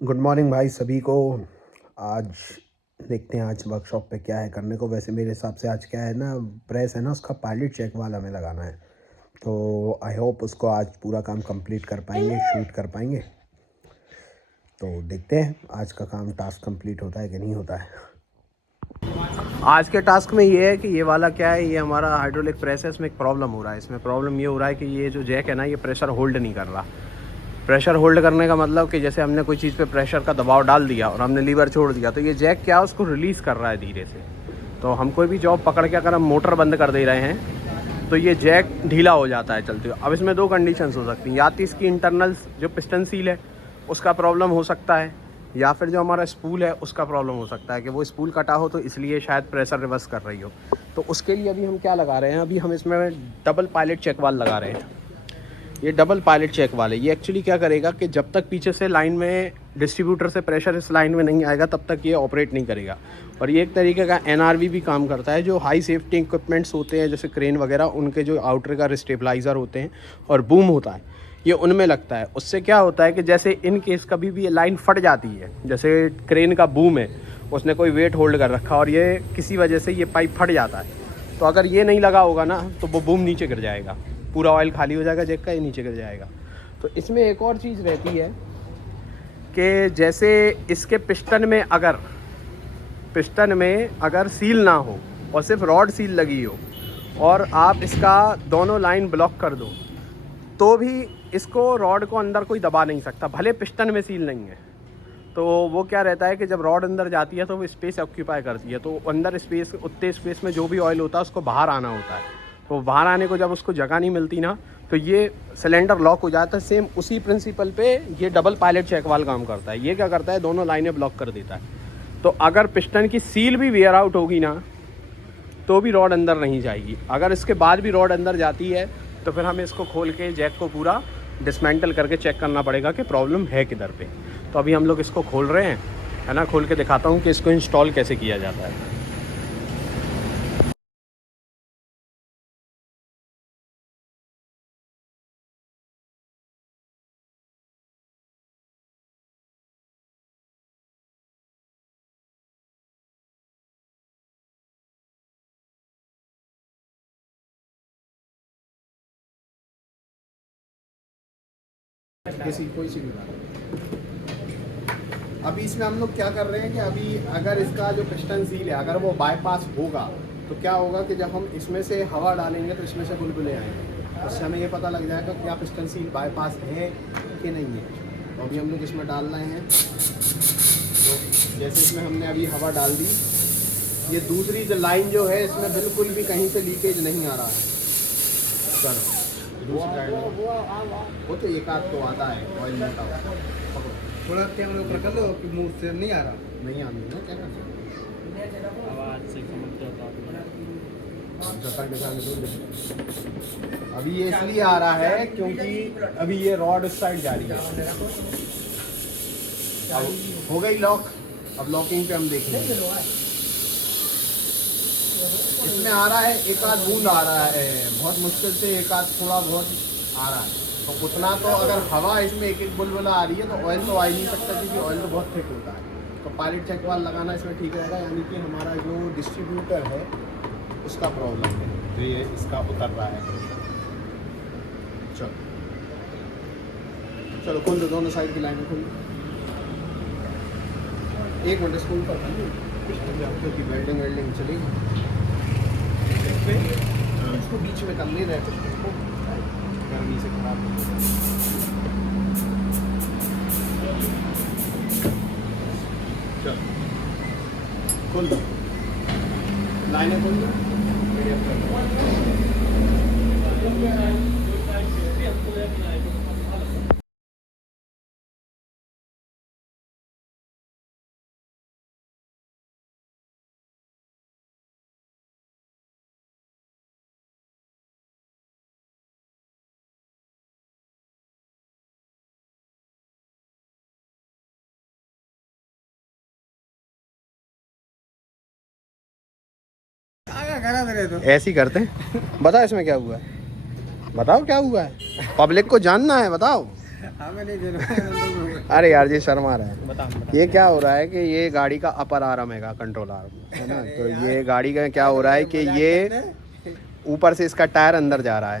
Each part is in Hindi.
गुड मॉर्निंग भाई सभी को। आज देखते हैं आज वर्कशॉप पे क्या है करने को। वैसे मेरे हिसाब से आज क्या है ना, प्रेस है ना, उसका पायलट चेक वाला हमें लगाना है। तो आई होप उसको आज पूरा काम कंप्लीट कर पाएंगे, शूट कर पाएंगे। तो देखते हैं आज का काम, टास्क कंप्लीट होता है कि नहीं होता है। आज के टास्क में ये है कि ये वाला क्या है, ये हमारा हाइड्रोलिक प्रेस है, इसमें एक प्रॉब्लम हो रहा है। इसमें प्रॉब्लम ये हो रहा है कि ये जो जैक है ना, ये प्रेशर होल्ड नहीं कर रहा। प्रेशर होल्ड करने का मतलब कि जैसे हमने कोई चीज़ पे प्रेशर का दबाव डाल दिया और हमने लीवर छोड़ दिया, तो ये जैक क्या है, उसको रिलीज़ कर रहा है धीरे से। तो हम कोई भी जॉब पकड़ के अगर हम मोटर बंद कर दे रहे हैं तो ये जैक ढीला हो जाता है चलते हुए। अब इसमें दो कंडीशंस हो सकती हैं, या तो इसकी इंटरनल जो पिस्टन सील है उसका प्रॉब्लम हो सकता है, या फिर जो हमारा स्पूल है उसका प्रॉब्लम हो सकता है कि वो स्पूल कटा हो तो इसलिए शायद प्रेशर रिवर्स कर रही हो। तो उसके लिए अभी हम क्या लगा रहे हैं, अभी हम इसमें डबल पायलट चेक वाल लगा रहे हैं। ये डबल पायलट चेक वाले ये एक्चुअली क्या करेगा कि जब तक पीछे से लाइन में डिस्ट्रीब्यूटर से प्रेशर इस लाइन में नहीं आएगा तब तक ये ऑपरेट नहीं करेगा। और ये एक तरीके का एनआरवी भी काम करता है। जो हाई सेफ्टी इक्विपमेंट्स होते हैं जैसे क्रेन वगैरह, उनके जो आउटर का स्टेबलाइज़र होते हैं और बूम होता है, ये उनमें लगता है। उससे क्या होता है कि जैसे इन केस कभी भी ये लाइन फट जाती है, जैसे क्रेन का बूम है, उसने कोई वेट होल्ड कर रखा और ये किसी वजह से ये पाइप फट जाता है, तो अगर ये नहीं लगा होगा ना तो वो बूम नीचे गिर जाएगा, पूरा ऑयल खाली हो जाएगा जैक का, ये नीचे गिर जाएगा। तो इसमें एक और चीज़ रहती है कि जैसे इसके पिस्टन में अगर सील ना हो और सिर्फ रॉड सील लगी हो और आप इसका दोनों लाइन ब्लॉक कर दो, तो भी इसको रॉड को अंदर कोई दबा नहीं सकता, भले पिस्टन में सील नहीं है। तो वो क्या रहता है कि जब रॉड अंदर जाती है तो वो स्पेस ऑक्यूपाई करती है, तो अंदर स्पेस, उतने स्पेस में जो भी ऑयल होता है उसको बाहर आना होता है। तो बाहर आने को जब उसको जगह नहीं मिलती ना, तो ये सिलेंडर लॉक हो जाता है। सेम उसी प्रिंसिपल पे ये डबल पायलट चेक वाल काम करता है। ये क्या करता है, दोनों लाइनें ब्लॉक कर देता है। तो अगर पिस्टन की सील भी वेयर आउट होगी ना तो भी रॉड अंदर नहीं जाएगी। अगर इसके बाद भी रॉड अंदर जाती है तो फिर हमें इसको खोल के जैक को पूरा डिसमेंटल करके चेक करना पड़ेगा कि प्रॉब्लम है किधर पे। तो अभी हम लोग इसको खोल रहे हैं, है ना। खोल के दिखाता हूँ कि इसको इंस्टॉल कैसे किया जाता है। कोई सी भी बात। अभी इसमें हम लोग क्या कर रहे हैं कि अभी अगर इसका जो पिस्टन सील है अगर वो बाईपास होगा तो क्या होगा कि जब हम इसमें से हवा डालेंगे तो इसमें से बुलबुले आएंगे। उससे हमें ये पता लग जाएगा कि क्या पिस्टन सील बाईपास है कि नहीं है। तो अभी हम लोग इसमें डाल रहे हैं। तो जैसे इसमें हमने अभी हवा डाल दी, ये दूसरी जो लाइन जो है इसमें बिल्कुल भी कहीं से लीकेज नहीं आ रहा है। चलो वो तो एक आध तो आता है ऑयल मोटा थोड़ा कैमरे ऊपर कर लो कि मुंह से नहीं आ रहा, नहीं आनी है, क्या कर सकते आवाज से अभी ये इसलिए आ रहा है क्योंकि अभी ये रॉड इस साइड जा रही है। अब हो गई लॉक। अब लॉकिंग पे हम देखेंगे। इसमें आ रहा है एक आध बूंद आ रहा है, बहुत मुश्किल से एक आध थोड़ा बहुत आ रहा है। तो उतना तो अगर हवा इसमें एक एक बुलबुला आ रही है तो ऑयल तो आ ही नहीं सकता, क्योंकि ऑयल तो बहुत थिक होता है। तो पायलट चेक वाल लगाना इसमें ठीक रहेगा। यानी कि हमारा जो डिस्ट्रीब्यूटर है उसका प्रॉब्लम है, तो ये इसका उतर रहा है। चलो चलो खोल दो, दोनों साइड की लाइनें खोल दो। एक मिनट स्कूल पर क्योंकि वेल्डिंग चलेगी। इसको बीच में कर नहीं रहे थे, गर्मी से खराब हो गया। चलो खोल दो, लाइनें खोल दो। ऐसे ही करते हैं। बताओ इसमें क्या हुआ है, बताओ क्या हुआ है, पब्लिक को जानना है, बताओ। हाँ मैं नहीं दे रहा अरे यार ये शर्मा रहा है। बता ये क्या हो रहा है कि ये गाड़ी का अपर आर्म है, कंट्रोल आर्म है ना। तो ये गाड़ी का क्या हो रहा है कि ये ऊपर से इसका टायर अंदर जा रहा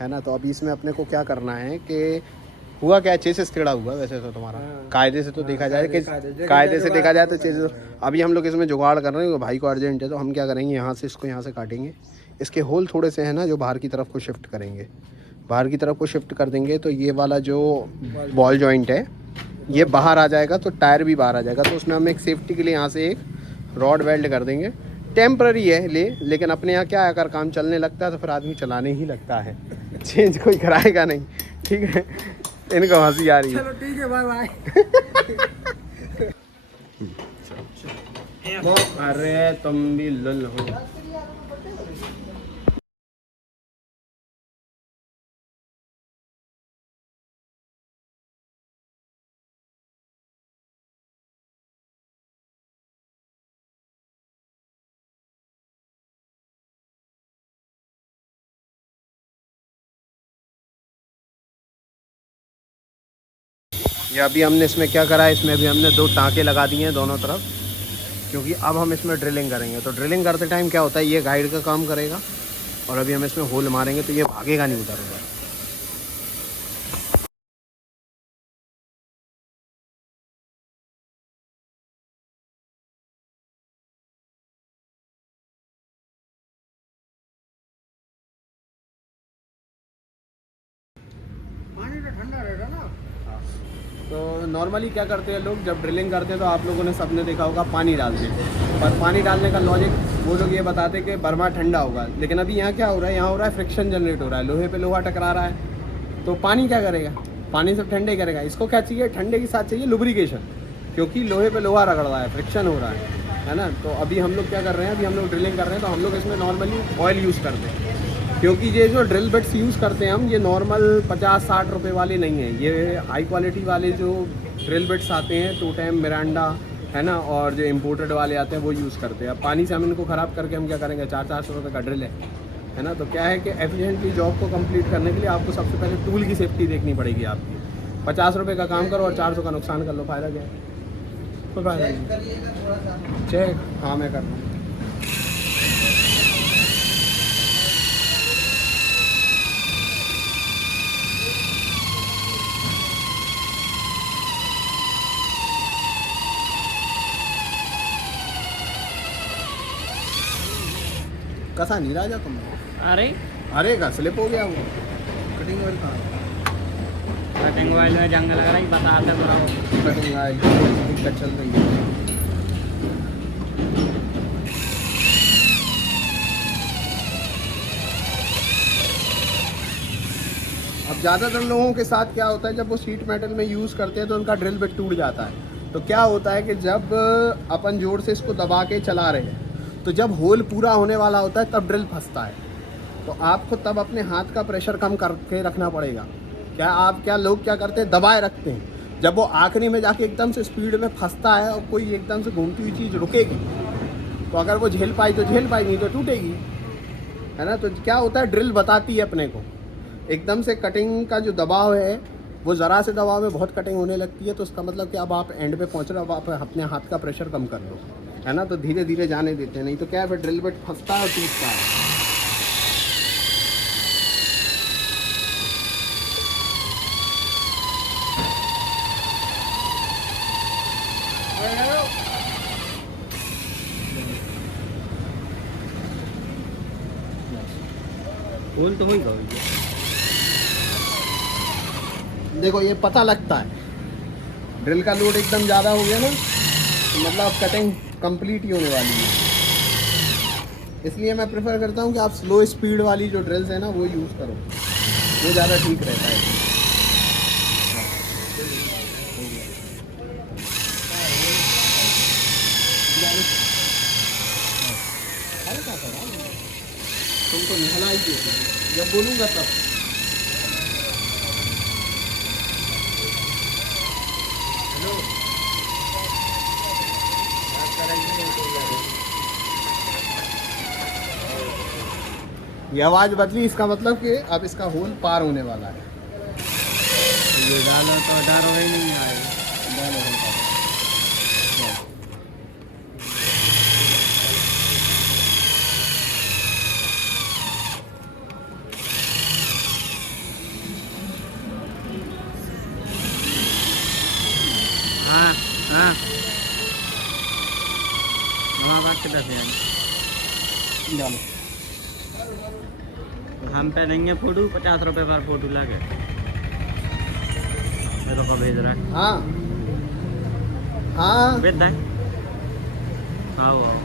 है ना। तो अभी इसमें अपने को क्या करना है कि हुआ क्या, चेसिस टेढ़ा हुआ वैसे तो तुम्हारा कायदे से तो देखा जाए कि कायदे से देखा जाए तो चेसिस। अभी हम लोग इसमें जुगाड़ कर रहे हैं, भाई को अर्जेंट है तो हम क्या करेंगे, यहाँ से इसको यहाँ से काटेंगे, इसके होल थोड़े से हैं ना जो बाहर की तरफ को शिफ्ट करेंगे, बाहर की तरफ को शिफ्ट कर देंगे तो ये वाला जो बॉल जॉइंट है ये बाहर आ जाएगा, तो टायर भी बाहर आ जाएगा। तो उसमें हम एक सेफ्टी के लिए यहाँ से एक रॉड वेल्ड कर देंगे। टेम्प्ररी है लेकिन अपने यहाँ क्या है, अगर काम चलने लगता है तो फिर आदमी चलाने ही लगता है, चेंज कोई कराएगा नहीं, ठीक है। इनको हंसी आ रही है। चलो ठीक है, बाय बाय। अरे तुम भी लुल हो। ये अभी हमने इसमें क्या करा है, इसमें अभी हमने 2 टाँके लगा दिए हैं दोनों तरफ, क्योंकि अब हम इसमें ड्रिलिंग करेंगे। तो ड्रिलिंग करते टाइम क्या होता है, ये गाइड का काम करेगा और अभी हम इसमें होल मारेंगे तो ये भागेगा नहीं उधर उधर। पानी तो ठंडा रहेगा ना। तो नॉर्मली क्या करते हैं लोग, जब ड्रिलिंग करते हैं तो आप लोगों ने सबने देखा होगा पानी डालते हैं, पर पानी डालने का लॉजिक वो लोग ये बताते हैं कि बर्मा ठंडा होगा। लेकिन अभी यहाँ क्या हो रहा है, यहाँ हो रहा है फ्रिक्शन जनरेट हो रहा है, लोहे पे लोहा टकरा रहा है, तो पानी क्या करेगा, पानी सब ठंडे करेगा। इसको क्या चाहिए, ठंडे के साथ चाहिए लुब्रिकेशन, क्योंकि लोहे पे लोहा रगड़ रहा है, फ्रिक्शन हो रहा है ना। तो अभी हम लोग क्या कर रहे हैं, अभी हम लोग ड्रिलिंग कर रहे हैं तो हम लोग इसमें नॉर्मली ऑयल यूज़ करते हैं, क्योंकि ये जो ड्रिल बिट्स यूज़ करते हैं हम, ये नॉर्मल 50-60 रुपये वाले नहीं हैं, ये हाई क्वालिटी वाले जो ड्रिल बिट्स आते हैं, टोटेम, मिरांडा है ना, और जो इम्पोर्टेड वाले आते हैं वो यूज़ करते हैं। अब पानी से हम इनको ख़राब करके हम क्या करेंगे, 400-400 रुपये का ड्रिल है ना। तो क्या है कि एफिशिएंटली जॉब को कंप्लीट करने के लिए आपको सबसे पहले टूल की सेफ्टी देखनी पड़ेगी आपकी। 50 रुपये का काम करो और 400 का नुकसान कर लो, फ़ायदा क्या है, कोई फ़ायदा नहीं। चेक, हाँ मैं कर रहा हूँ। कसा नहीं राजा तुम, अरे का स्लिप हो गया वो। कटिंग ऑयल कहाँ? कटिंग ऑयल में जंग लग रहा है, बताते बराबर। कटिंग ऑयल की दिक्कत चल रही है। अब ज़्यादातर लोगों के साथ क्या होता है, जब वो शीट मेटल में यूज़ करते हैं तो उनका ड्रिल बिट टूट जाता है। तो क्या होता है कि जब अपन जोर से इसको दबा के चला रहे हैं, तो जब होल पूरा होने वाला होता है तब ड्रिल फंसता है। तो आपको तब अपने हाथ का प्रेशर कम करके रखना पड़ेगा। क्या लोग क्या करते हैं, दबाए रखते हैं, जब वो आखिरी में जाके एकदम से स्पीड में फंसता है और कोई एकदम से घूमती हुई चीज़ रुकेगी, तो अगर वो झेल पाई तो झेल पाई, नहीं तो टूटेगी, है ना। तो क्या होता है, ड्रिल बताती है अपने को, एकदम से कटिंग का जो दबाव है वो ज़रा से दबाव में बहुत कटिंग होने लगती है। तो उसका मतलब कि अब आप एंड पे पहुंच रहे हो, अब आप अपने हाथ का प्रेशर कम कर लो, है ना। तो धीरे धीरे जाने देते हैं, नहीं तो क्या है फिर ड्रिल बिट फंसता है और टूटता है। होल तो हो ही गई। देखो ये पता लगता है, ड्रिल का लोड एकदम ज़्यादा हो गया ना, तो मतलब कटिंग कंप्लीट ही होने वाली है। इसलिए मैं प्रेफर करता हूँ कि आप स्लो स्पीड वाली जो ड्रिल्स है ना वो यूज़ करो, वो ज़्यादा ठीक रहता है। तुमको निकला ही जब बोलूँगा तब। ये आवाज़ बदली, इसका मतलब कि अब इसका होल पार होने वाला है। ये डालो तो डर ही नहीं आएगा। हाँ हाँ हमारा बात कितना से डालो। हम पे देंगे फोटो 50 रुपए पर फोटो लगे। मेरे को भेज रहा है। हाँ हाँ, भेज दे। आओ आओ।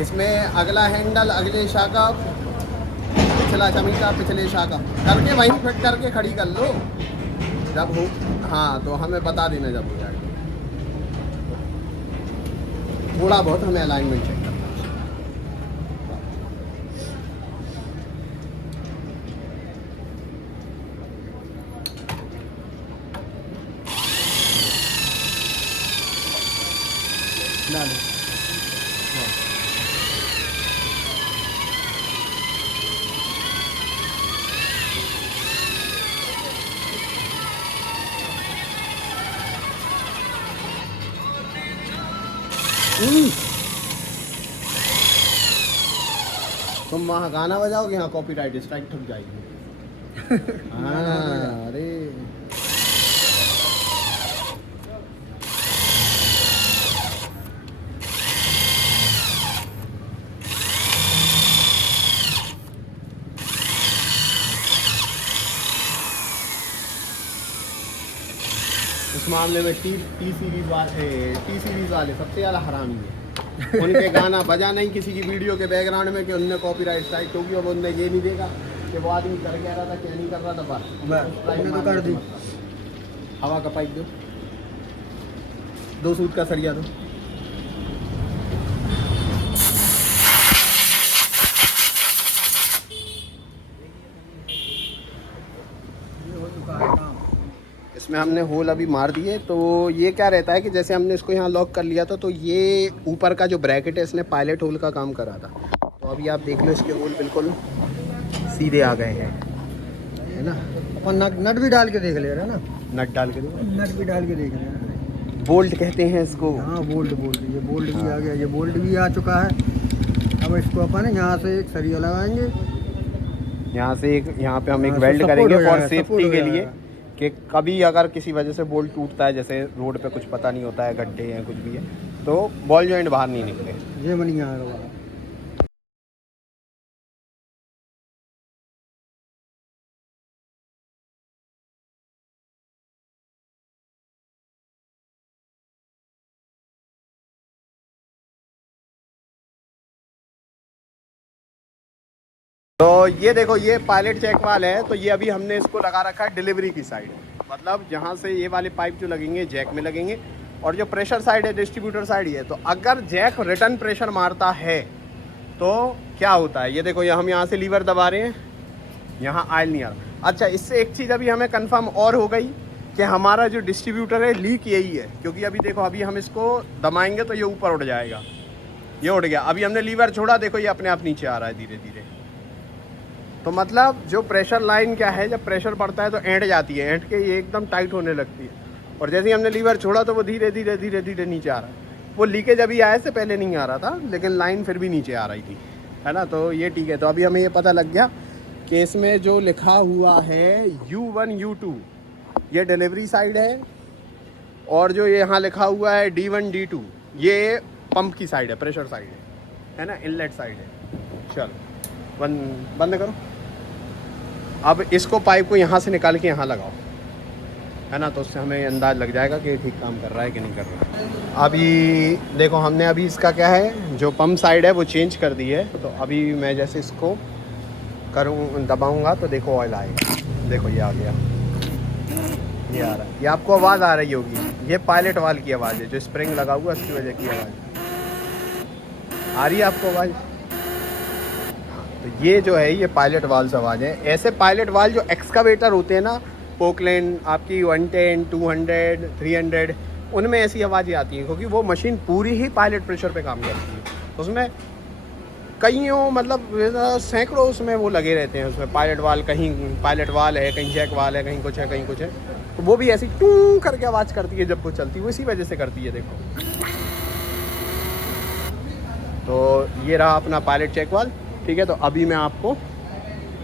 इसमें अगला हैंडल अगले शाखा, पिछला चमीका पिछले शाखा करके वहीं फिट करके खड़ी कर लो जब हो। हाँ तो हमें बता देना जब हो जाएगा। थोड़ा बहुत हमें अलाइनमेंट चेक करना है। डालो। तुम वहाँ गाना बजाओगे, यहाँ कॉपीराइट स्ट्राइक ठुक जाएगी। हाँ अरे इस मामले में टी सीरीज वाले सबसे ज़्यादा हरामी है। उनके गाना बजा नहीं किसी की वीडियो के बैकग्राउंड में कि उनने कॉपीराइट स्ट्राइक होगी, अब उनने ये नहीं देखा कि वो आदमी कर क्या रहा था क्या नहीं कर रहा था। बस उन्होंने तो कर दी। हवा का पाइप दो, 2 सूट का सरिया दो। इसमें हमने होल अभी मार दिए। तो ये क्या रहता है कि जैसे हमने इसको यहाँ लॉक कर लिया था तो ये ऊपर का जो ब्रैकेट है इसने पायलट होल का काम करा था। तो अभी आप देख लो इसके होल बिल्कुल सीधे आ गए हैं, है ना। अपन नट भी डाल के देख ले रहे हैं ना, नट डाल के दो, नट भी डाल के देख रहे हैं। बोल्ट कहते हैं इसको। हाँ बोल्ट, ये बोल्ट भी आ गया, ये बोल्ट भी आ चुका है। अब इसको अपन यहाँ से एक सरिया लगाएंगे, यहाँ से एक, यहाँ पे हम एक हाँ, वेल्ड support करेंगे हो फॉर जाएगा, सेफ्टी support के हो लिए जाएगा। कि कभी अगर किसी वजह से बोल्ट टूटता है, जैसे रोड पे कुछ पता नहीं होता है, गड्ढे हैं कुछ भी है, तो बॉल जॉइंट बाहर नहीं निकले। ये बनी आ रहा है। तो ये देखो ये पायलट चेक वाल है। तो ये अभी हमने इसको लगा रखा है डिलीवरी की साइड, मतलब जहाँ से ये वाले पाइप जो लगेंगे जैक में लगेंगे, और जो प्रेशर साइड है डिस्ट्रीब्यूटर साइड ये। तो अगर जैक रिटर्न प्रेशर मारता है तो क्या होता है, ये देखो ये हम यहाँ से लीवर दबा रहे हैं, यहाँ आयल नहीं आ रहा। अच्छा, इससे एक चीज़ अभी हमें कंफर्म और हो गई कि हमारा जो डिस्ट्रीब्यूटर है लीक यही है, क्योंकि अभी देखो अभी हम इसको दबाएंगे तो ये ऊपर उठ जाएगा, ये उठ गया। अभी हमने लीवर छोड़ा, देखो ये अपने आप नीचे आ रहा है धीरे धीरे। तो मतलब जो प्रेशर लाइन क्या है, जब प्रेशर बढ़ता है तो एंड जाती है, एंड के ये एकदम टाइट होने लगती है, और जैसे ही हमने लीवर छोड़ा तो वो धीरे धीरे धीरे धीरे नीचे आ रहा है। वो लीकेज अभी आए से पहले नहीं आ रहा था, लेकिन लाइन फिर भी नीचे आ रही थी, है ना। तो ये ठीक है। तो अभी हमें ये पता लग गया कि इसमें जो लिखा हुआ है U1 U2 ये डिलीवरी साइड है, और जो ये यहाँ लिखा हुआ है D1 D2 ये पंप की साइड है, प्रेशर साइड है ना, इनलेट साइड है। चलो बंद करो। अब इसको पाइप को यहाँ से निकाल के यहाँ लगाओ, है ना, तो उससे हमें अंदाज़ लग जाएगा कि ठीक काम कर रहा है कि नहीं कर रहा है। अभी देखो हमने अभी इसका क्या है, जो पंप साइड है वो चेंज कर दी है। तो अभी मैं जैसे इसको करूँ दबाऊँगा तो देखो ऑयल आएगा, देखो ये आ गया, ये आ रहा है। ये आपको आवाज़ आ रही होगी, ये पायलट वाल की आवाज़ है, जो स्प्रिंग लगा हुआ है उसकी वजह की आवाज़ आ रही है आपको आवाज़। तो ये जो है ये पायलट वाल्व से आवाज़ है। ऐसे पायलट वाल्व जो एक्सकावेटर होते हैं ना, पोकलैंड आपकी 110, 200, 300, उनमें ऐसी आवाज़ें आती हैं, क्योंकि वो मशीन पूरी ही पायलट प्रेशर पे काम करती है। उसमें कईयों मतलब सैकड़ों उसमें वो लगे रहते हैं, उसमें पायलट वाल, कहीं पायलट वाल है, कहीं जैक वाल है, कहीं कुछ है, कहीं कुछ है। तो वो भी ऐसी टूं करके आवाज़ करती है जब वो चलती है, वो इसी वजह से करती है। देखो, तो ये रहा अपना पायलट चेक वाल्व, ठीक है। तो अभी मैं आपको,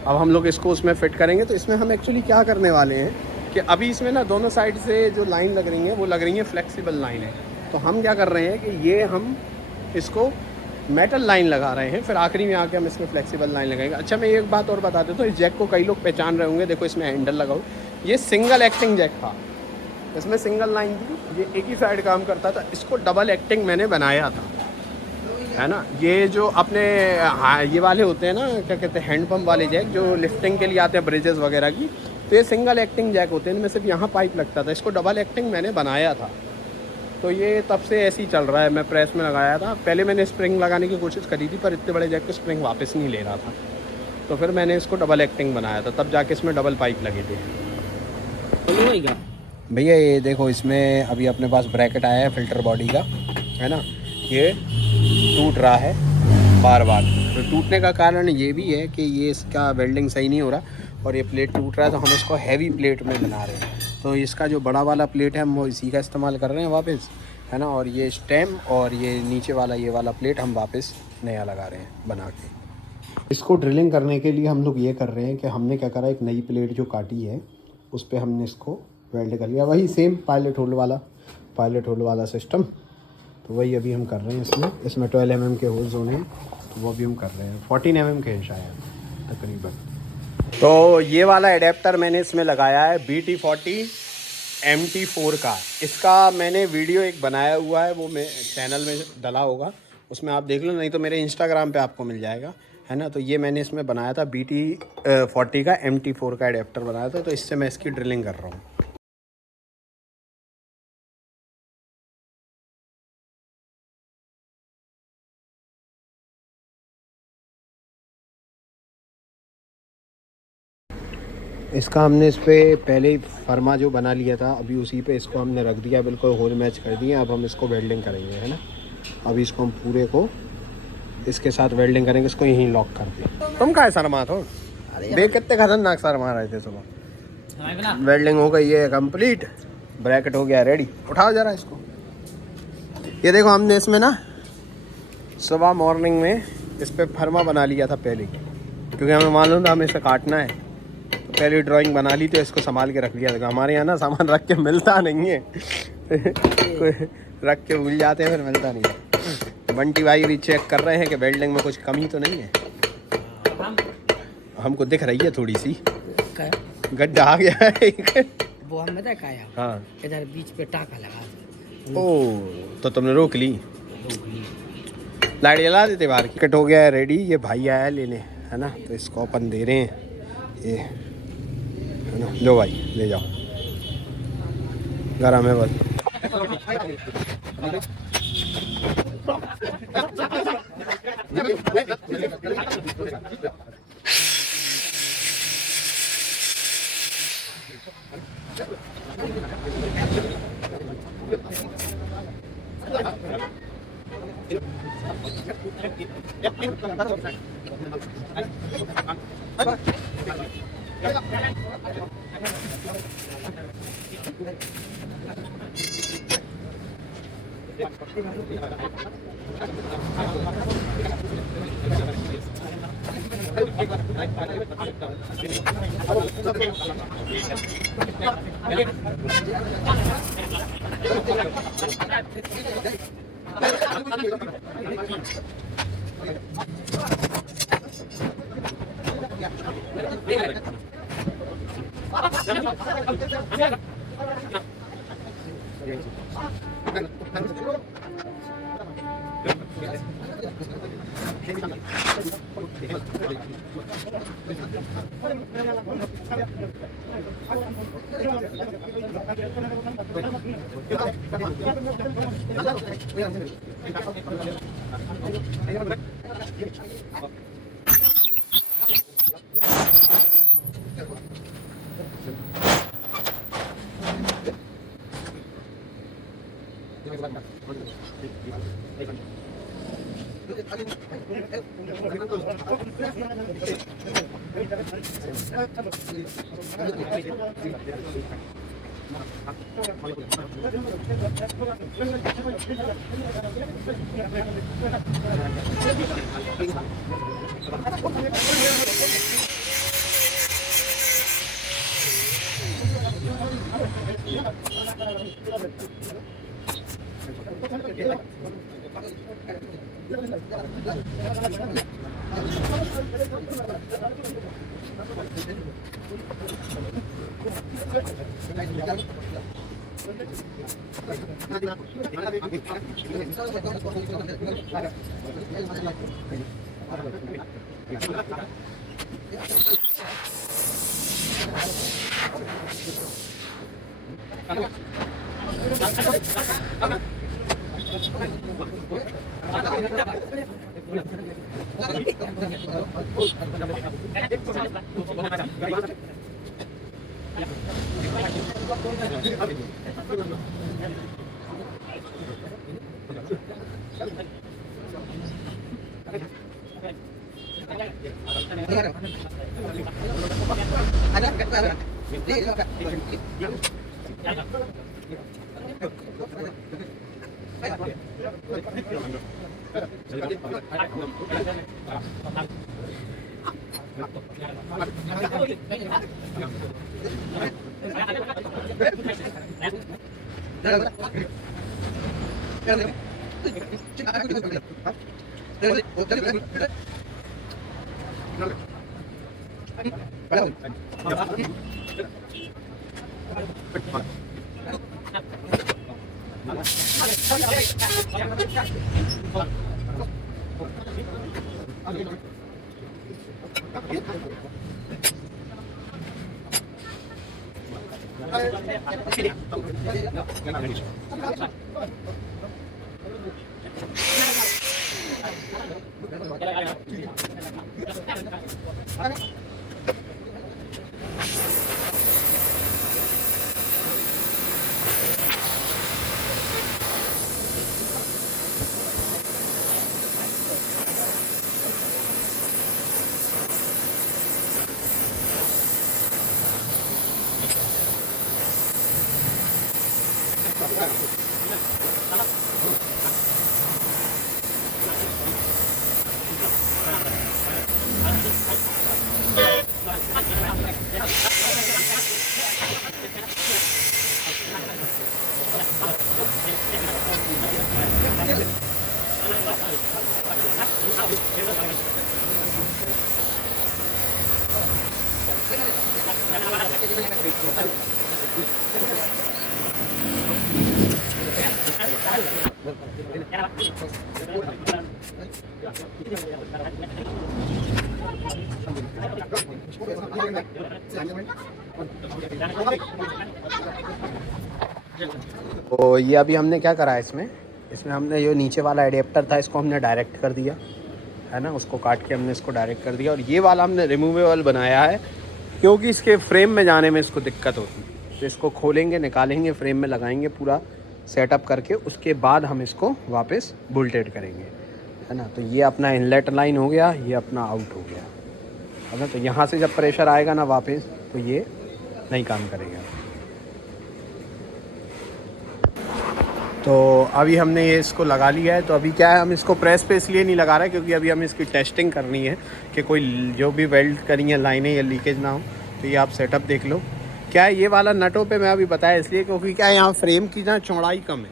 अब हम लोग इसको उसमें फिट करेंगे। तो इसमें हम एक्चुअली क्या करने वाले हैं कि अभी इसमें ना दोनों साइड से जो लाइन लग रही है वो लग रही है फ्लेक्सिबल लाइन है। तो हम क्या कर रहे हैं कि ये हम इसको मेटल लाइन लगा रहे हैं, फिर आखिरी में आके हम इसमें फ्लेक्सिबल लाइन लगाएंगे। अच्छा, मैं एक बात और बता देता हूँ, इस जैक को कई लोग पहचान रहे होंगे। देखो इसमें हैंडल लगा हुआ, ये सिंगल एक्टिंग जैक था, इसमें सिंगल लाइन थी, ये एक ही साइड काम करता था। इसको डबल एक्टिंग मैंने बनाया था, है ना। ये जो अपने ये वाले होते हैं ना, क्या कहते हैं, हैंड पंप वाले जैक जो लिफ्टिंग के लिए आते हैं ब्रिजेस वगैरह की, तो ये सिंगल एक्टिंग जैक होते हैं, इनमें सिर्फ यहाँ पाइप लगता था। इसको डबल एक्टिंग मैंने बनाया था, तो ये तब से ऐसे ही चल रहा है। मैं प्रेस में लगाया था, पहले मैंने स्प्रिंग लगाने की कोशिश करी थी, पर इतने बड़े जैक को स्प्रिंग वापस नहीं ले रहा था, तो फिर मैंने इसको डबल एक्टिंग बनाया था, तब जाके इसमें डबल पाइप लगे थे। भैया ये देखो, इसमें अभी अपने पास ब्रैकेट आया है फिल्टर बॉडी का, है ना। ये टूट रहा है बार बार, तो टूटने का कारण ये भी है कि ये इसका वेल्डिंग सही नहीं हो रहा और ये प्लेट टूट रहा है। तो हम इसको हैवी प्लेट में बना रहे हैं, तो इसका जो बड़ा वाला प्लेट है हम वो इसी का इस्तेमाल कर रहे हैं वापस, है ना। और ये स्टेम और ये नीचे वाला ये वाला प्लेट हम वापस नया लगा रहे हैं बना के। इसको ड्रिलिंग करने के लिए हम लोग ये कर रहे हैं कि हमने क्या करा, एक नई प्लेट जो काटी है उस पर हमने इसको वेल्ड कर लिया, वही सेम पायलट होल वाला सिस्टम। तो वही अभी हम कर रहे हैं इसमें 12 mm के होल्स होने हैं, तो वो भी हम कर रहे हैं। 14 mm के शायद तकरीबन। तो ये वाला एडेप्टर मैंने इसमें लगाया है BT40 MT4 का। इसका मैंने वीडियो एक बनाया हुआ है, वो मैं चैनल में डला होगा, उसमें आप देख लो, नहीं तो मेरे इंस्टाग्राम पे आपको मिल जाएगा, है ना। तो ये मैंने इसमें बनाया था BT40 का MT4 का एडेप्टर बनाया था, तो इससे मैं इसकी ड्रिलिंग कर रहा हूँ। इसका हमने इस पर पहले ही फर्मा जो बना लिया था, अभी उसी पे इसको हमने रख दिया, बिल्कुल होल मैच कर दिए। अब हम इसको वेल्डिंग करेंगे, है ना। अभी इसको हम पूरे को इसके साथ वेल्डिंग करेंगे, इसको यहीं लॉक कर दें। तुम कहाँ शर्मा हो? देख कितने खतरनाक शर्मा रहे थे सुबह। वेल्डिंग हो गई है कंप्लीट, ब्रैकेट हो गया रेडी। उठाओ जरा इसको। ये देखो, हमने इसमें ना सुबह मॉर्निंग में इस पर फर्मा बना लिया था पहले, क्योंकि हमें मालूम था हमें इसे काटना है, तो पहले ड्राइंग बना ली, तो इसको संभाल के रख लिया था। हमारे यहाँ ना सामान रख के मिलता नहीं है रख के भूल जाते हैं, फिर मिलता नहीं है। बंटी भाई भी चेक कर रहे हैं कि वेल्डिंग में कुछ कमी तो नहीं है। हमको दिख रही है थोड़ी सी गड्ढा आ गया है वो हम बता काया, हाँ, इधर बीच पे टाका लगा। ओ, तो तुमने रोक ली। लाइट जला देते बाहर की। कट हो गया है रेडी, ये भाई आया लेने, है ना। तो इसको अपन दे रहे हैं, ये है ना। लो भाई ले जाओ, गरम है बस। तो ये अभी हमने क्या करा है इसमें हमने जो नीचे वाला एडेप्टर था इसको हमने डायरेक्ट कर दिया है ना, उसको काट के हमने इसको डायरेक्ट कर दिया। और ये वाला हमने रिमूवेबल बनाया है क्योंकि इसके फ्रेम में जाने में इसको दिक्कत होती है। तो इसको खोलेंगे, निकालेंगे, फ्रेम में लगाएंगे पूरा सेटअप करके, उसके बाद हम इसको वापस बुलटेड करेंगे है ना। तो ये अपना इनलेट लाइन हो गया, ये अपना आउट हो गया है ना। तो यहाँ से जब प्रेशर आएगा ना वापस तो ये नहीं काम करेगा। तो अभी हमने ये इसको लगा लिया है। तो अभी क्या है, हम इसको प्रेस पे इसलिए नहीं लगा रहे क्योंकि अभी हमें इसकी टेस्टिंग करनी है कि कोई जो भी वेल्ड करी है लाइनें या लीकेज ना हो। तो ये आप सेटअप देख लो। क्या है, ये वाला नटों पे मैं अभी बताया इसलिए क्योंकि क्या है यहाँ फ्रेम की ना चौड़ाई कम है,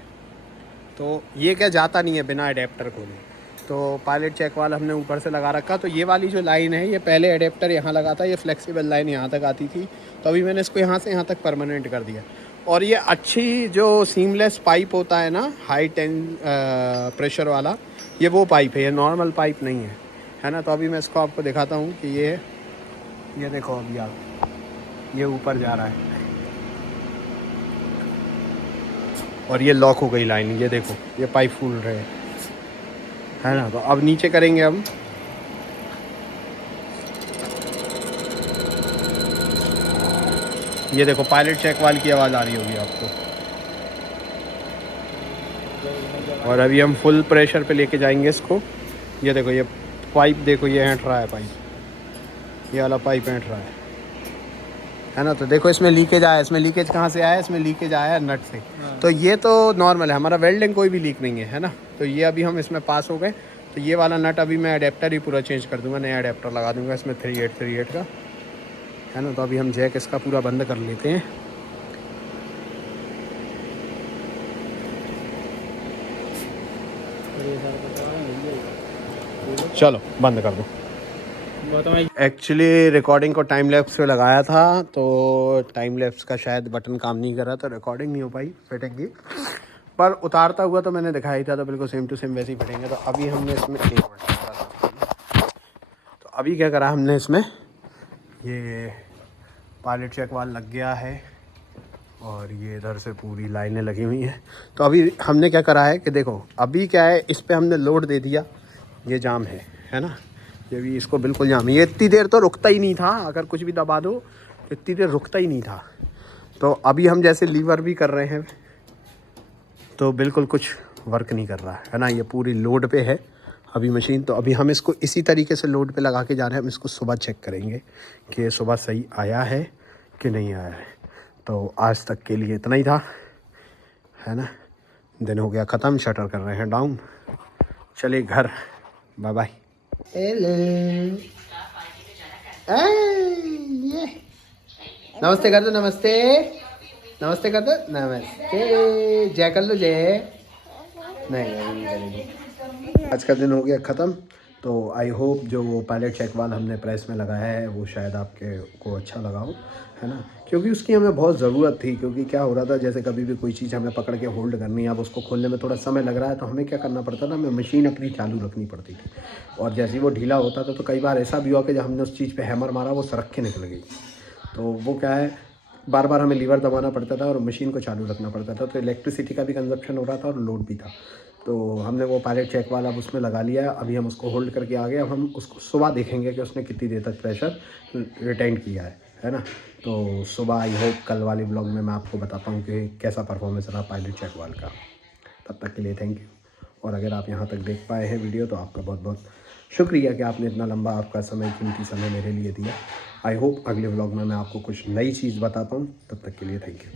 तो ये क्या जाता नहीं है बिना एडेप्टर खोले। तो पायलट चेक वाला हमने ऊपर से लगा रखा। तो ये वाली जो लाइन है ये पहले एडेप्टर यहाँ लगा था, ये फ्लेक्सिबल लाइन यहाँ तक आती थी। तो अभी मैंने इसको यहाँ से यहाँ तक परमानेंट कर दिया। और ये अच्छी जो सीमलेस पाइप होता है ना, हाई प्रेशर वाला, ये वो पाइप है, ये नॉर्मल पाइप नहीं है ना। तो अभी मैं इसको आपको दिखाता हूँ कि ये देखो अभी आप ये ऊपर जा रहा है और ये लॉक हो गई लाइन, ये देखो ये पाइप फूल रहे है ना। तो अब नीचे करेंगे हम। ये देखो पायलट चेक वाल की आवाज़ आ रही होगी आपको। और अभी हम फुल प्रेशर पे लेके जाएंगे इसको। ये देखो ये पाइप, देखो ये ऐंठ रहा है पाइप, ये वाला पाइप ऐंठ रहा है है ना। तो देखो इसमें लीकेज आया, इसमें लीकेज कहाँ से आया, इसमें लीकेज आया नट से। तो ये तो नॉर्मल है, हमारा वेल्डिंग कोई भी लीक नहीं है ना। तो ये अभी हम इसमें पास हो गए। तो ये वाला नट अभी मैं अडेप्टर ही पूरा चेंज कर दूंगा, नया अडेप्टर लगा दूंगा इसमें 3838 का, है ना। तो अभी हम जैक इसका पूरा बंद कर लेते हैं। चलो बंद कर दो। एक्चुअली रिकॉर्डिंग को टाइम लैप्स पे लगाया था, तो टाइम लैप्स का शायद बटन काम नहीं कर रहा, तो रिकॉर्डिंग नहीं हो पाई फिटिंग की। पर उतारता हुआ तो मैंने दिखाई था, तो बिल्कुल सेम टू सेम वैसे ही फिटेंगे। तो अभी हमने इसमें तो अभी क्या करा हमने इसमें, ये पायलट चेक वाल लग गया है और ये इधर से पूरी लाइनें लगी हुई हैं। तो अभी हमने क्या करा है कि देखो अभी क्या है, इस पर हमने लोड दे दिया, ये जाम है ना। ये भी इसको बिल्कुल जाम है, ये इतनी देर तो रुकता ही नहीं था, अगर कुछ भी दबा दो तो इतनी देर रुकता ही नहीं था। तो अभी हम जैसे लीवर भी कर रहे हैं तो बिल्कुल कुछ वर्क नहीं कर रहा है ना। ये पूरी लोड पे है अभी मशीन। तो अभी हम इसको इसी तरीके से लोड पे लगा के जा रहे हैं। हम इसको सुबह चेक करेंगे कि सुबह सही आया है कि नहीं आया है। तो आज तक के लिए इतना ही था, है ना। दिन हो गया ख़त्म, शटर कर रहे हैं डाउन। चलिए घर, बाय बाय। नमस्ते कर दो, नमस्ते नमस्ते कर दो, नमस्ते जय कर लो, जय। नहीं करेंगे। आज का दिन हो गया ख़त्म। तो आई होप जो वो पायलट चेक वाल हमने प्रेस में लगाया है वो शायद आपके को अच्छा लगा हो, है ना। क्योंकि उसकी हमें बहुत ज़रूरत थी। क्योंकि क्या हो रहा था, जैसे कभी भी कोई चीज़ हमें पकड़ के होल्ड करनी है, अब उसको खोलने में थोड़ा समय लग रहा है, तो हमें क्या करना पड़ता था, हमें मशीन अपनी चालू रखनी पड़ती थी। और जैसे ही वो ढीला होता था तो कई बार ऐसा भी हुआ कि जब हमने उस चीज़ पर हैमर मारा वो सरक के निकल गई। तो वो क्या है, बार बार हमें लीवर दबाना पड़ता था और मशीन को चालू रखना पड़ता था। तो इलेक्ट्रिसिटी का भी कंजप्शन हो रहा था और लोड भी था। तो हमने वो पायलट चेक वाला अब उसमें लगा लिया है। अभी हम उसको होल्ड करके आ गए। अब हम उसको सुबह देखेंगे कि उसने कितनी देर तक प्रेशर रिटेन किया है ना। तो सुबह आई होप कल वाले ब्लॉग में मैं आपको बताता हूँ कि कैसा परफॉर्मेंस रहा पायलट चेक वाल का। तब तक के लिए थैंक यू। और अगर आप यहाँ तक देख पाए हैं वीडियो तो आपका बहुत बहुत शुक्रिया कि आपने इतना लंबा आपका समय, कीमती समय मेरे लिए दिया। आई होप अगले व्लॉग में मैं आपको कुछ नई चीज़ बताता हूँ। तब तक के लिए थैंक यू।